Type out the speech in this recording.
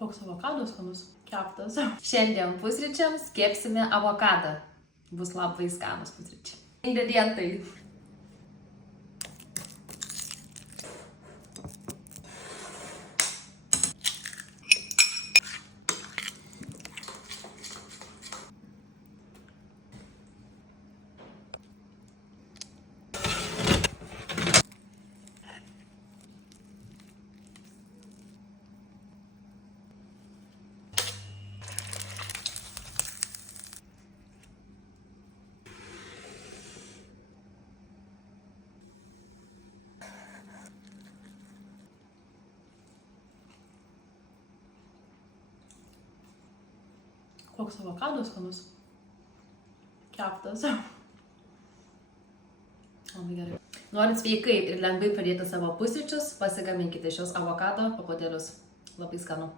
Koks avokadas skanus? Keptas. Šiandien pusryčiams kepsime avokadą. Bus labai skanus pusryčiai. Ingredientai. Koks avokadas skanus? Keptas. Labai gerai. Norint sveikai ir lengvai pradėti savo pusryčius, pasigaminkite šios avokado pakodėlius. Labai skanu.